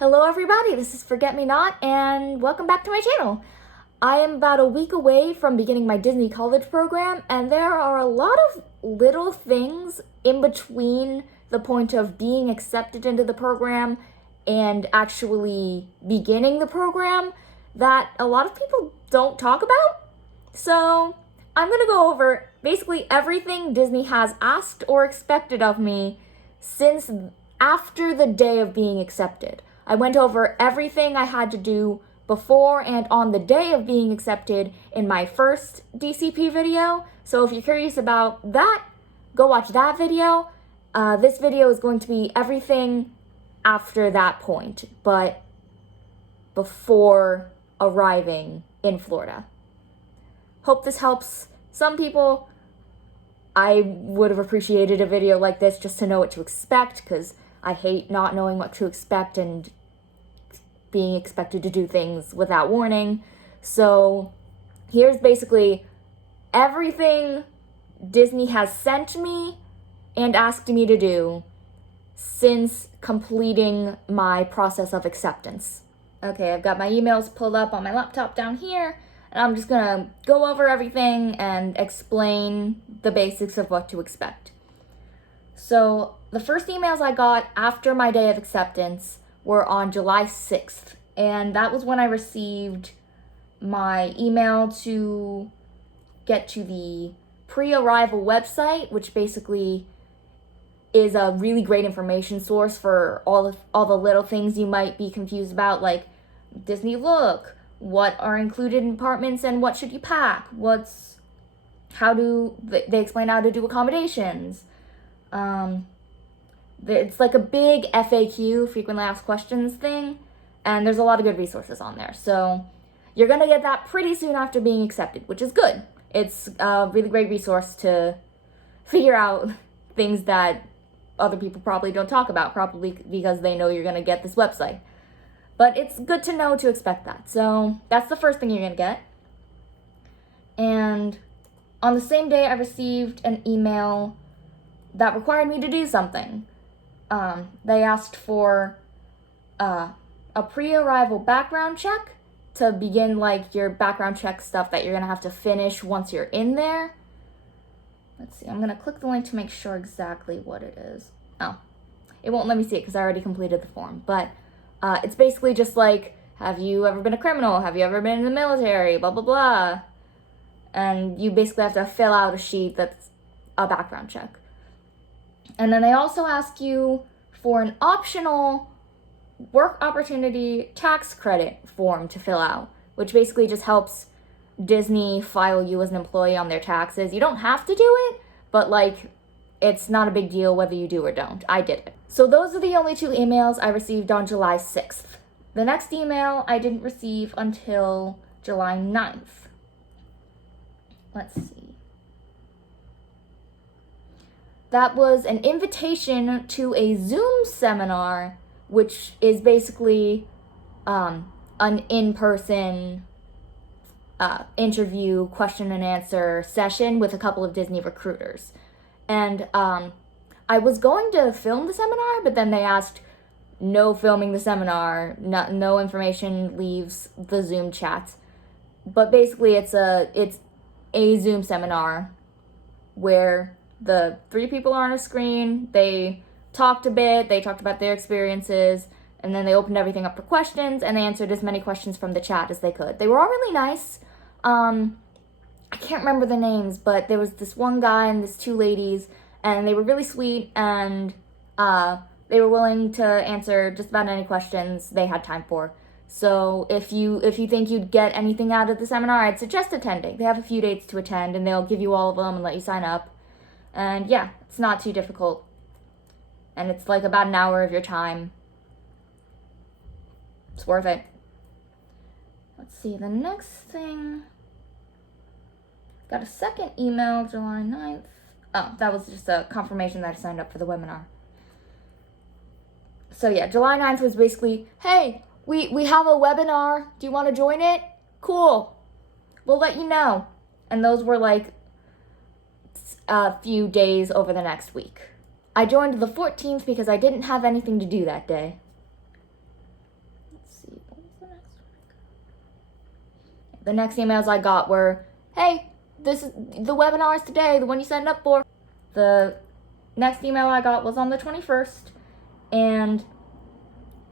Hello everybody, this is Forget Me Not, and welcome back to my channel. I am about a week away from beginning my Disney college program, and there are a lot of little things in between the point of being accepted into the program and actually beginning the program that a lot of people don't talk about. So I'm gonna go over basically everything Disney has asked or expected of me since after the day of being accepted. I went over everything I had to do before and on the day of being accepted in my first DCP video. So if you're curious about that, go watch that video. This video is going to be everything after that point, but before arriving in Florida. Hope this helps some people. I would have appreciated a video like this just to know what to expect, because I hate not knowing what to expect and being expected to do things without warning. So here's basically everything Disney has sent me and asked me to do since completing my process of acceptance. Okay, I've got my emails pulled up on my laptop down here, and I'm just gonna go over everything and explain the basics of what to expect. So the first emails I got after my day of acceptance were on July 6th, and that was when I received my email to get to the pre-arrival website, which basically is a really great information source for all the little things you might be confused about, like Disney Look, what are included in apartments and what should you pack, they explain how to do accommodations. It's like a big FAQ, frequently asked questions thing, and there's a lot of good resources on there. So you're gonna get that pretty soon after being accepted, which is good. It's a really great resource to figure out things that other people probably don't talk about, probably because they know you're gonna get this website. But it's good to know to expect that. So that's the first thing you're gonna get. And on the same day, I received an email that required me to do something. They asked for a pre-arrival background check to begin like your background check stuff that you're gonna have to finish once you're in there. Let's see, I'm gonna click the link to make sure exactly what it is. Oh, it won't let me see it because I already completed the form, but it's basically just like, have you ever been a criminal? Have you ever been in the military? Blah, blah, blah. And you basically have to fill out a sheet that's a background check. And then they also ask you for an optional work opportunity tax credit form to fill out, which basically just helps Disney file you as an employee on their taxes. You don't have to do it, but like, it's not a big deal whether you do or don't. I did it. So those are the only two emails I received on July 6th. The next email I didn't receive until July 9th. Let's see. That was an invitation to a Zoom seminar, which is basically an in-person interview, question and answer session with a couple of Disney recruiters. And I was going to film the seminar, but then they asked no filming the seminar, no information leaves the Zoom chat. But basically it's a Zoom seminar where the three people are on a screen, they talked a bit, they talked about their experiences, and then they opened everything up for questions, and they answered as many questions from the chat as they could. They were all really nice. I can't remember the names, but there was this one guy and this two ladies, and they were really sweet, and they were willing to answer just about any questions they had time for. So if you think you'd get anything out of the seminar, I'd suggest attending. They have a few dates to attend, and they'll give you all of them and let you sign up. And yeah, it's not too difficult. And it's like about an hour of your time. It's worth it. Let's see, the next thing. Got a second email, July 9th. Oh, that was just a confirmation that I signed up for the webinar. So yeah, July 9th was basically, hey, we have a webinar. Do you want to join it? Cool. We'll let you know. And those were like a few days over the next week. I joined the 14th because I didn't have anything to do that day. The next emails I got were, hey, this is the webinars today, the one you signed up for. The next email I got was on the 21st, and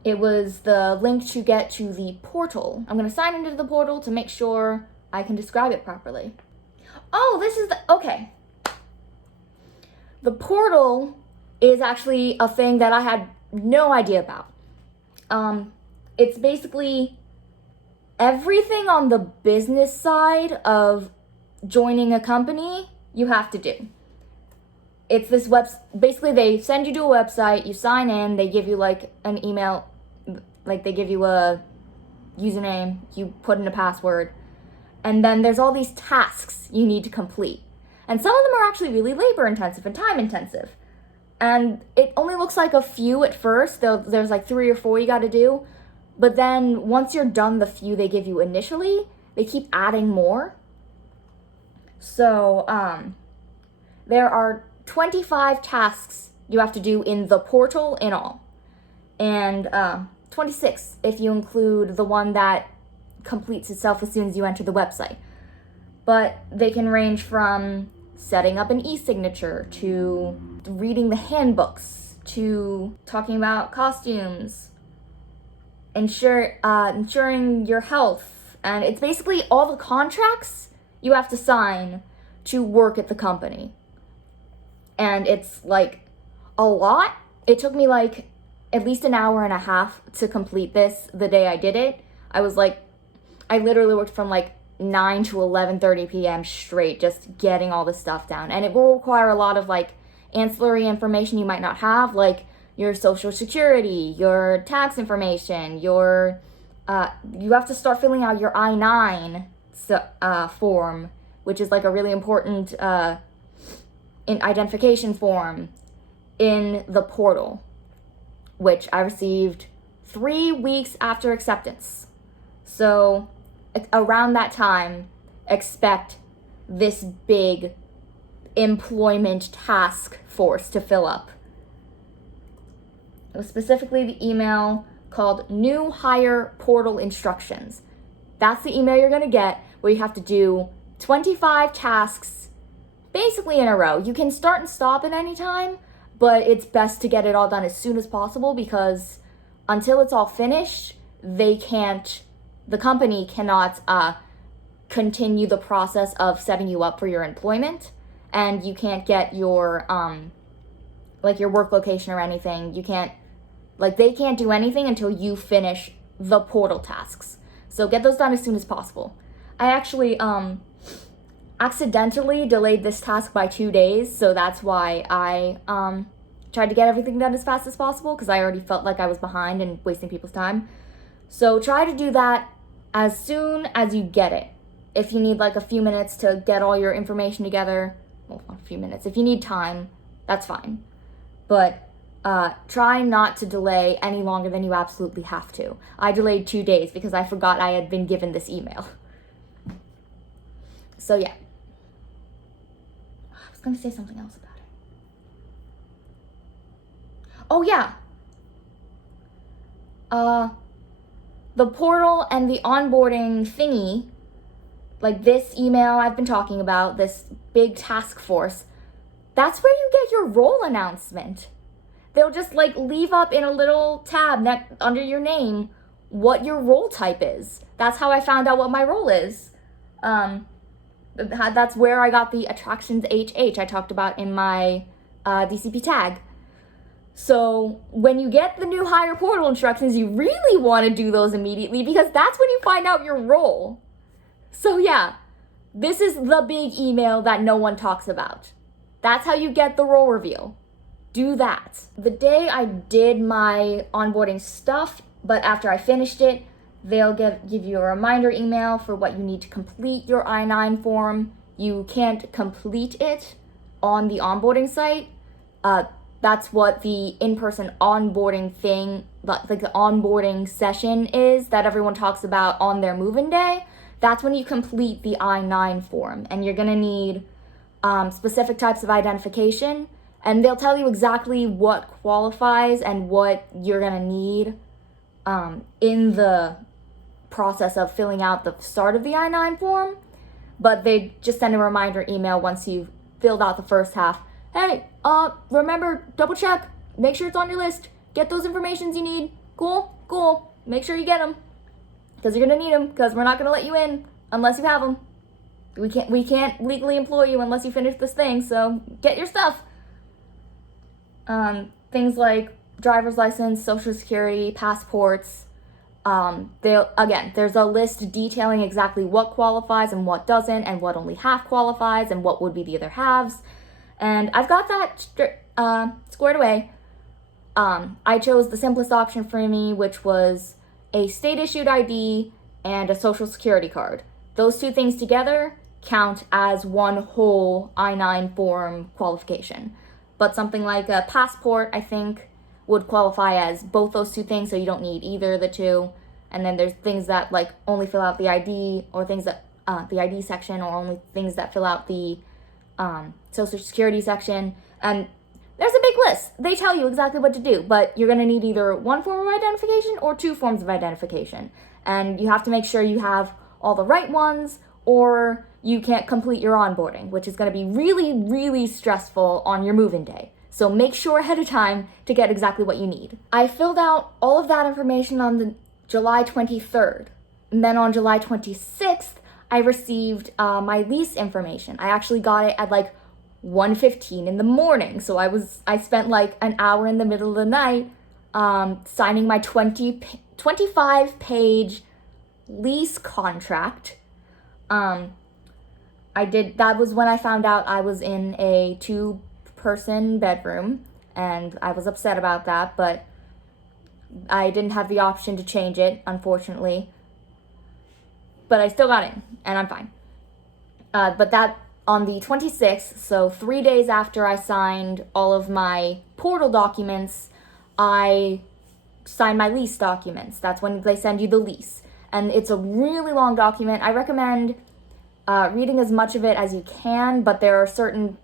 it was the link to get to the portal. I'm gonna sign into the portal to make sure I can describe it properly. Oh, this is okay. The portal is actually a thing that I had no idea about. It's basically everything on the business side of joining a company you have to do. It's this basically they send you to a website, you sign in, they give you like an email, like they give you a username, you put in a password, and then there's all these tasks you need to complete. And some of them are actually really labor intensive and time intensive. And it only looks like a few at first, there's like 3 or 4 you gotta do. But then once you're done the few they give you initially, they keep adding more. So there are 25 tasks you have to do in the portal in all. And 26 if you include the one that completes itself as soon as you enter the website. But they can range from setting up an e-signature to reading the handbooks to talking about costumes, ensuring your health, and it's basically all the contracts you have to sign to work at the company. And it's like a lot. It took me like at least an hour and a half to complete this the day I did it. I literally worked from like 9 to 11:30 p.m. straight just getting all this stuff down. And it will require a lot of like ancillary information you might not have, like your social security, your tax information, you have to start filling out your I-9 form, which is like a really important identification form in the portal, which I received 3 weeks after acceptance. So around that time, expect this big employment task force to fill up. It was specifically the email called New Hire Portal Instructions. That's the email you're going to get, where you have to do 25 tasks basically in a row. You can start and stop at any time, but it's best to get it all done as soon as possible, because until it's all finished, the company cannot continue the process of setting you up for your employment, and you can't get your your work location or anything. They can't do anything until you finish the portal tasks. So get those done as soon as possible. I actually accidentally delayed this task by 2 days, so that's why I tried to get everything done as fast as possible, because I already felt like I was behind and wasting people's time. So try to do that as soon as you get it. If you need like a few minutes to get all your information together, well, not a few minutes, if you need time, that's fine. But try not to delay any longer than you absolutely have to. I delayed 2 days because I forgot I had been given this email. So yeah. I was going to say something else about it. Oh yeah. The portal and the onboarding thingy, like this email I've been talking about, this big task force, that's where you get your role announcement. They'll just like leave up in a little tab under your name what your role type is. That's how I found out what my role is. That's where I got the attractions HH I talked about in my DCP tag. So when you get the new hire portal instructions, you really want to do those immediately, because that's when you find out your role. So yeah, this is the big email that no one talks about. That's how you get the role reveal. Do that. The day I did my onboarding stuff, but after I finished it, they'll give you a reminder email for what you need to complete your I-9 form. You can't complete it on the onboarding site. That's what the in-person onboarding thing, like the onboarding session is that everyone talks about on their move-in day. That's when you complete the I-9 form, and you're gonna need specific types of identification, and they'll tell you exactly what qualifies and what you're gonna need in the process of filling out the start of the I-9 form, but they just send a reminder email once you've filled out the first half. Hey, remember, double check, make sure it's on your list, get those informations you need. Cool, make sure you get them, because you're gonna need them, because we're not gonna let you in unless you have them. We can't legally employ you unless you finish this thing, so get your stuff. Things like driver's license, social security, passports. There's a list detailing exactly what qualifies and what doesn't, and what only half qualifies, and what would be the other halves. And I've got that squared away. I chose the simplest option for me, which was a state-issued ID and a social security card. Those two things together count as one whole I-9 form qualification. But something like a passport, I think, would qualify as both those two things, so you don't need either of the two. And then there's things that like only fill out the ID, or things that the ID section, or only things that fill out the social security section. And there's a big list. They tell you exactly what to do, but you're going to need either one form of identification or two forms of identification. And you have to make sure you have all the right ones, or you can't complete your onboarding, which is going to be really, really stressful on your move-in day. So make sure ahead of time to get exactly what you need. I filled out all of that information on the July 23rd. And then on July 26th, I received my lease information. I actually got it at like 1:15 in the morning. So I spent like an hour in the middle of the night signing my 25-page lease contract. That was when I found out I was in a 2-person bedroom, and I was upset about that, but I didn't have the option to change it, unfortunately. But I still got in, and I'm fine. But that, on the 26th, so 3 days after I signed all of my portal documents, I signed my lease documents. That's when they send you the lease. And it's a really long document. I recommend reading as much of it as you can, but there are certain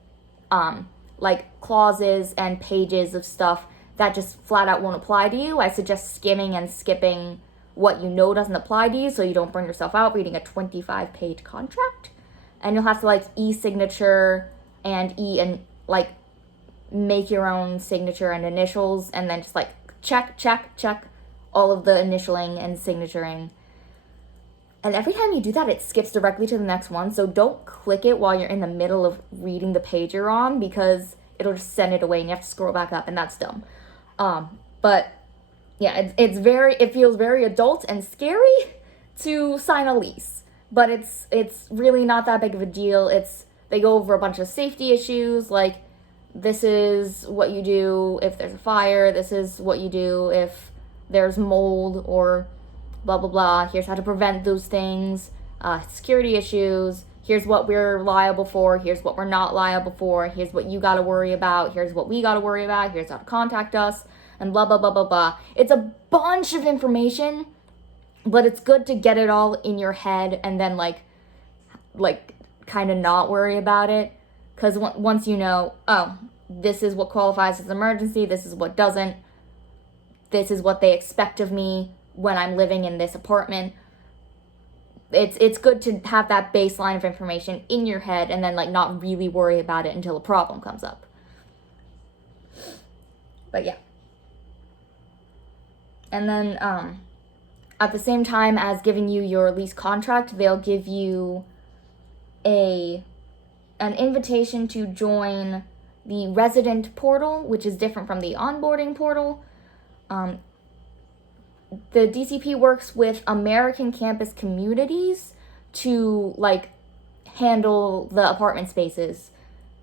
like clauses and pages of stuff that just flat out won't apply to you. I suggest skimming and skipping what you know doesn't apply to you, so you don't burn yourself out reading a 25-page contract. And you'll have to like e-signature and like make your own signature and initials, and then just like check all of the initialing and signaturing. And every time you do that, it skips directly to the next one. So don't click it while you're in the middle of reading the page you're on, because it'll just send it away and you have to scroll back up, and that's dumb. But yeah, it feels very adult and scary to sign a lease, but it's really not that big of a deal. They go over a bunch of safety issues, like this is what you do if there's a fire, this is what you do if there's mold, or blah, blah, blah. Here's how to prevent those things, security issues. Here's what we're liable for. Here's what we're not liable for. Here's what you got to worry about. Here's what we got to worry about. Here's how to contact us, and blah, blah, blah, blah, blah. It's a bunch of information, but it's good to get it all in your head and then like kind of not worry about it. Because once you know, oh, this is what qualifies as emergency, this is what doesn't, this is what they expect of me when I'm living in this apartment. It's good to have that baseline of information in your head and then like not really worry about it until a problem comes up. But yeah. And then at the same time as giving you your lease contract, they'll give you an invitation to join the resident portal, which is different from the onboarding portal. The DCP works with American campus communities to like handle the apartment spaces.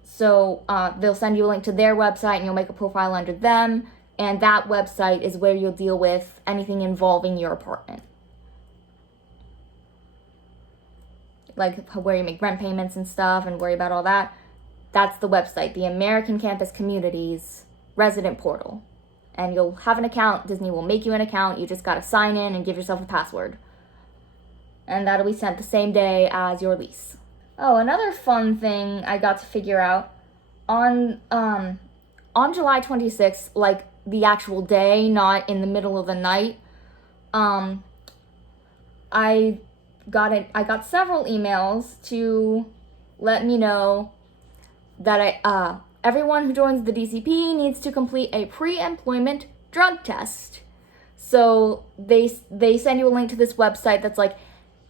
So they'll send you a link to their website and you'll make a profile under them. And that website is where you'll deal with anything involving your apartment. Like where you make rent payments and stuff and worry about all that. That's the website, the American Campus Communities Resident Portal. And you'll have an account. Disney will make you an account. You just gotta sign in and give yourself a password. And that'll be sent the same day as your lease. Oh, another fun thing I got to figure out. On July 26th, like the actual day, not in the middle of the night, I got several emails to let me know that everyone who joins the DCP needs to complete a pre-employment drug test. So they send you a link to this website that's like,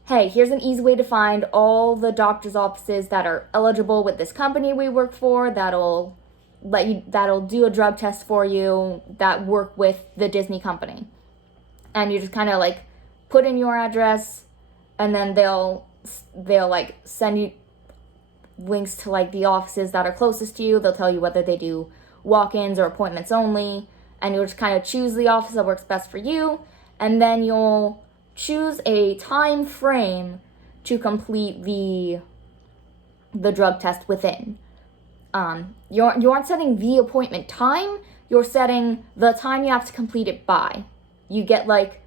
hey, here's an easy way to find all the doctor's offices that are eligible with this company we work for, that'll do a drug test for you, that work with the Disney company. And you just kind of like put in your address, and then they'll like send you links to like the offices that are closest to you. They'll tell you whether they do walk-ins or appointments only, and you'll just kind of choose the office that works best for you, and then you'll choose a time frame to complete the drug test within. You aren't setting the appointment time, you're setting the time you have to complete it by. You get like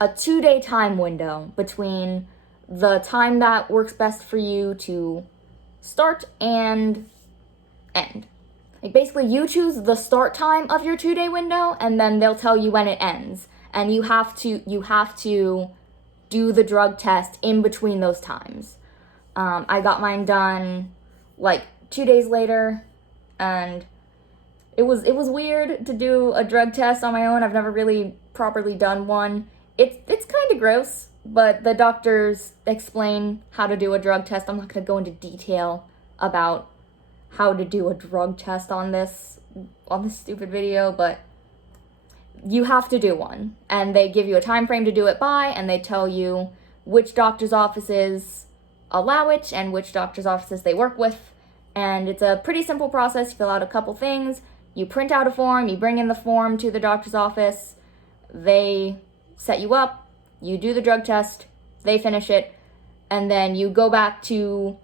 a 2-day time window between the time that works best for you to start and end. Like basically you choose the start time of your 2-day window, and then they'll tell you when it ends. And you have to do the drug test in between those times. I got mine done like 2 days later, and it was weird to do a drug test on my own. I've never really properly done one. It's kind of gross, but the doctors explain how to do a drug test. I'm not going to go into detail about how to do a drug test on this stupid video, but you have to do one, and they give you a time frame to do it by, and they tell you which doctor's offices allow it and which doctor's offices they work with. And it's a pretty simple process. You fill out a couple things, you print out a form, you bring in the form to the doctor's office, they set you up, you do the drug test, they finish it, and then you go back to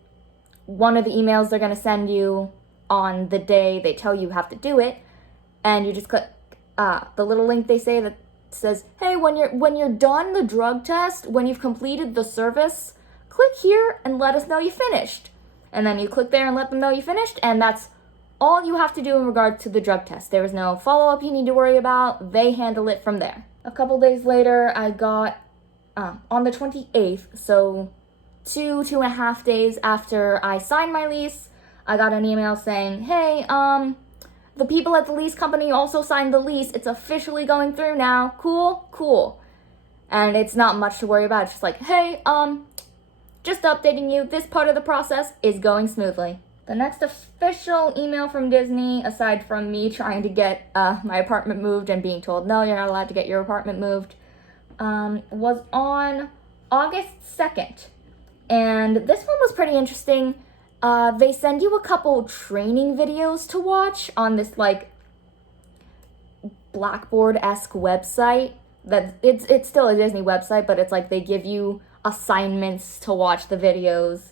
one of the emails they're going to send you on the day they tell you have to do it, and you just click the little link they say that says, hey, when you're done the drug test, when you've completed the service, click here and let us know you finished. And then you click there and let them know you finished, and that's all you have to do in regard to the drug test. There is no follow-up you need to worry about. They handle it from there. A couple days later, I got, on the 28th, so 2.5 days after I signed my lease, I got an email saying, hey, the people at the lease company also signed the lease. It's officially going through now. Cool. And it's not much to worry about. It's just like, hey, just updating you, this part of the process is going smoothly. The next official email from Disney, aside from me trying to get my apartment moved and being told, no, you're not allowed to get your apartment moved, was on August 2nd. And this one was pretty interesting. They send you a couple training videos to watch on this like Blackboard-esque website. That it's still a Disney website, but it's like they give you assignments to watch the videos,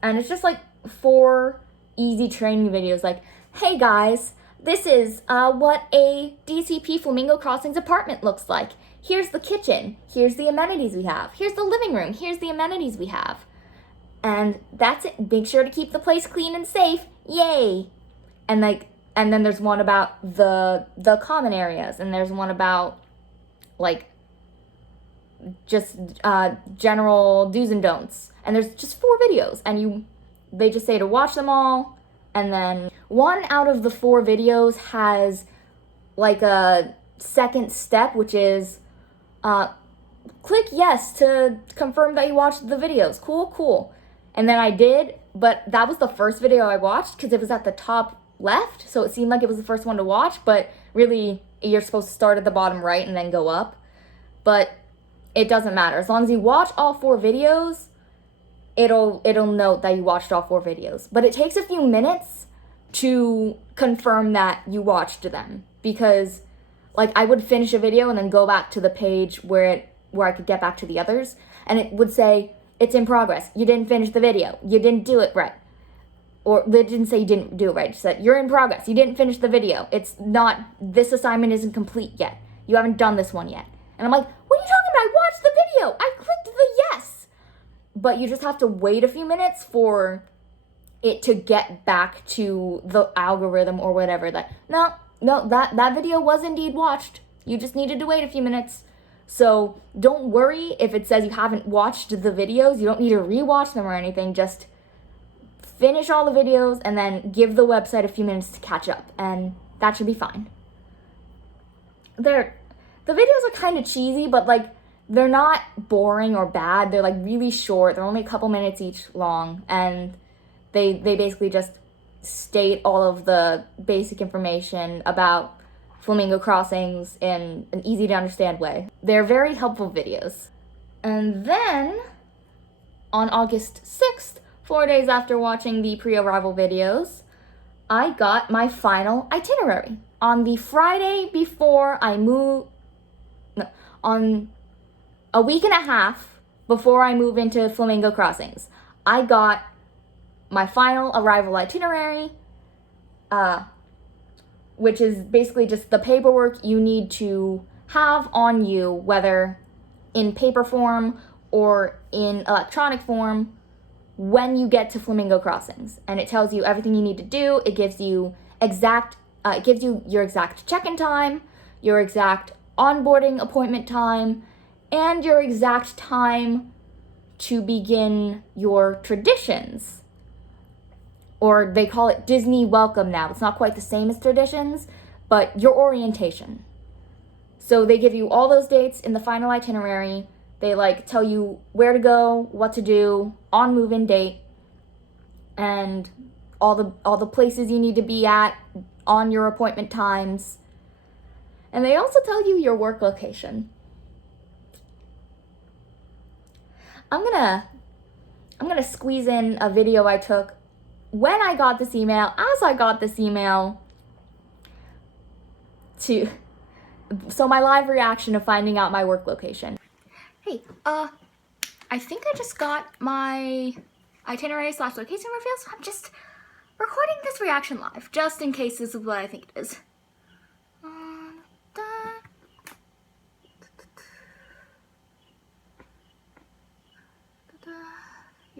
and it's just like 4 easy training videos like, hey guys, this is what a DCP Flamingo Crossings apartment looks like. Here's the kitchen, here's the amenities we have, here's the living room, here's the amenities we have, and that's it. Make sure to keep the place clean and safe, yay. And then there's one about the common areas, and there's one about like just general do's and don'ts, and there's just 4 videos, and they just say to watch them all. And then one out of the 4 videos has like a second step, which is click yes to confirm that you watched the videos. Cool. And then I did, but that was the first video I watched because it was at the top left, so it seemed like it was the first one to watch, but really you're supposed to start at the bottom right and then go up. But it doesn't matter. As long as you watch all 4 videos, it'll note that you watched all 4 videos. But it takes a few minutes to confirm that you watched them, because like I would finish a video and then go back to the page where I could get back to the others, and it would say it's in progress. You didn't finish the video. You didn't do it right. Or they didn't say you didn't do it right. It said you're in progress. You didn't finish the video. It's not, this assignment isn't complete yet. You haven't done this one yet. And I'm like, what are you talking about? I watched the video. I clicked the yes. But you just have to wait a few minutes for it to get back to the algorithm or whatever. That no, that video was indeed watched. You just needed to wait a few minutes. So don't worry if it says you haven't watched the videos. You don't need to rewatch them or anything. Just finish all the videos and then give the website a few minutes to catch up, and that should be fine. The videos are kind of cheesy, but like they're not boring or bad. They're like really short. They're only a couple minutes each long, and they basically just state all of the basic information about flamingo crossings in an easy to understand way. They're very helpful videos. And then on August 6th, 4 days after watching the pre-arrival videos, I got my final itinerary. On the Friday before I moved, on a week and a half before I move into Flamingo Crossings, I got my final arrival itinerary, which is basically just the paperwork you need to have on you, whether in paper form or in electronic form, when you get to Flamingo Crossings. And it tells you everything you need to do. It gives you your exact check-in time, your exact onboarding appointment time, and your exact time to begin your traditions. Or they call it Disney Welcome now. It's not quite the same as traditions, but your orientation. So they give you all those dates in the final itinerary. They tell you where to go, what to do, on move-in date, and all the places you need to be at on your appointment times. And they also tell you your work location. I'm gonna squeeze in a video I took when I got this email, as I got this email, so my live reaction of finding out my work location. Hey, I think I just got my itinerary / location reveal, so I'm just recording this reaction live, just in case this is what I think it is.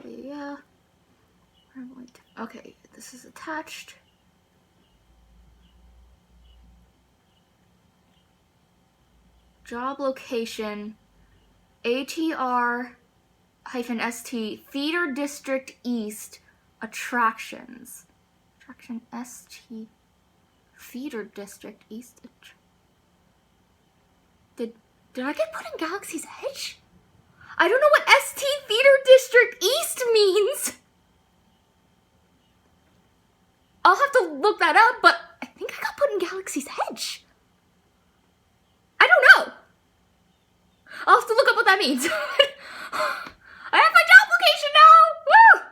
Yeah. Okay, this is attached. Job location, ATR-ST, Theater District East, attractions. Attraction ST, Theater District East. Did I get put in Galaxy's Edge? I don't know what ST Theater District East means. I'll have to look that up, but I think I got put in Galaxy's Edge. I don't know. I'll have to look up what that means. I have my job location now. Woo!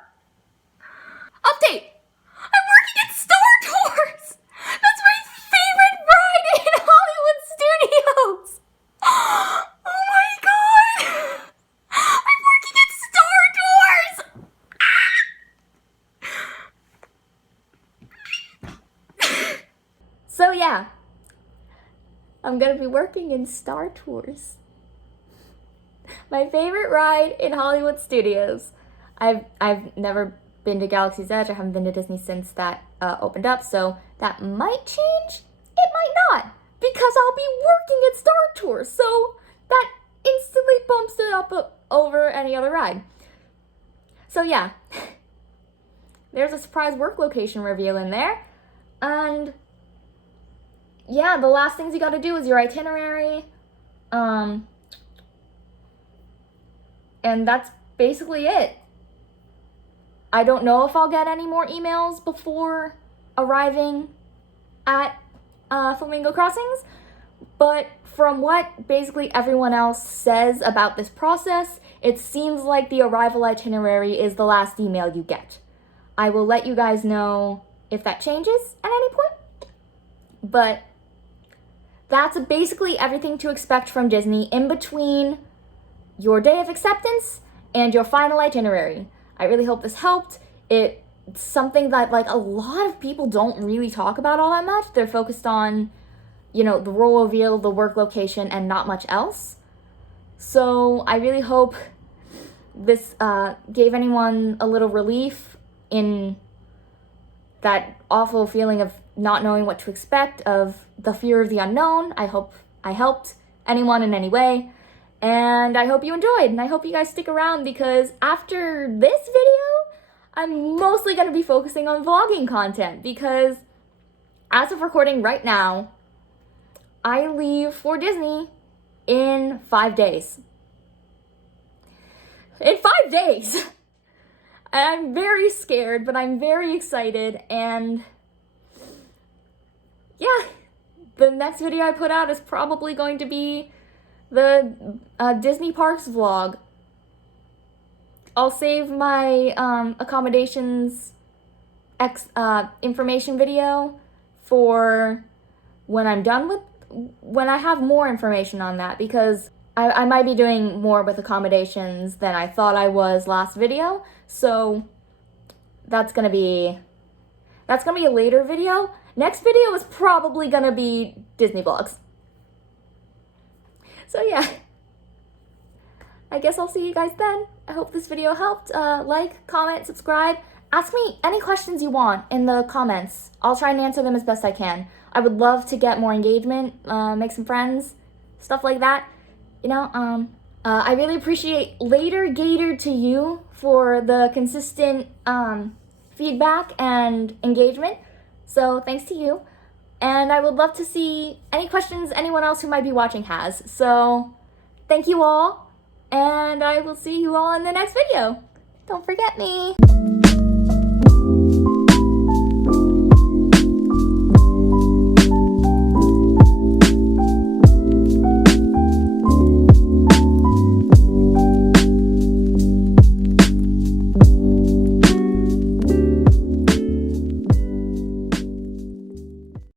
Update. I'm working at Star Tours. That's my favorite ride in Hollywood Studios. Oh my god. I'm working at Star Tours. So yeah, I'm gonna be working in Star Tours. My favorite ride in Hollywood Studios. I've never been to Galaxy's Edge. I haven't been to Disney since that opened up, so that might change. It might not, because I'll be working at Star Tours, so that instantly bumps it up over any other ride. So yeah, there's a surprise work location reveal in there, and yeah, the last things you gotta do is your itinerary, and that's basically it. I don't know if I'll get any more emails before arriving at Flamingo Crossings, but from what basically everyone else says about this process, it seems like the arrival itinerary is the last email you get. I will let you guys know if that changes at any point, but that's basically everything to expect from Disney in between your day of acceptance and your final itinerary. I really hope this helped. It's something that a lot of people don't really talk about all that much. They're focused on, the role reveal, the work location, and not much else. So I really hope this gave anyone a little relief in that awful feeling of not knowing what to expect, of the fear of the unknown. I hope I helped anyone in any way. And I hope you enjoyed, and I hope you guys stick around, because after this video, I'm mostly going to be focusing on vlogging content, because as of recording right now, I leave for Disney in 5 days. In 5 days! I'm very scared, but I'm very excited, and yeah, the next video I put out is probably going to be the Disney Parks vlog. I'll save my accommodations information video for when I'm done with, when I have more information on that, because I might be doing more with accommodations than I thought I was last video, so that's gonna be a later video. Next video is probably gonna be Disney vlogs. So yeah, I guess I'll see you guys then. I hope this video helped. Like, comment, subscribe. Ask me any questions you want in the comments. I'll try and answer them as best I can. I would love to get more engagement, make some friends, stuff like that. You know, I really appreciate Later Gator to you for the consistent feedback and engagement. So thanks to you. And I would love to see any questions anyone else who might be watching has. So thank you all, and I will see you all in the next video. Don't forget me.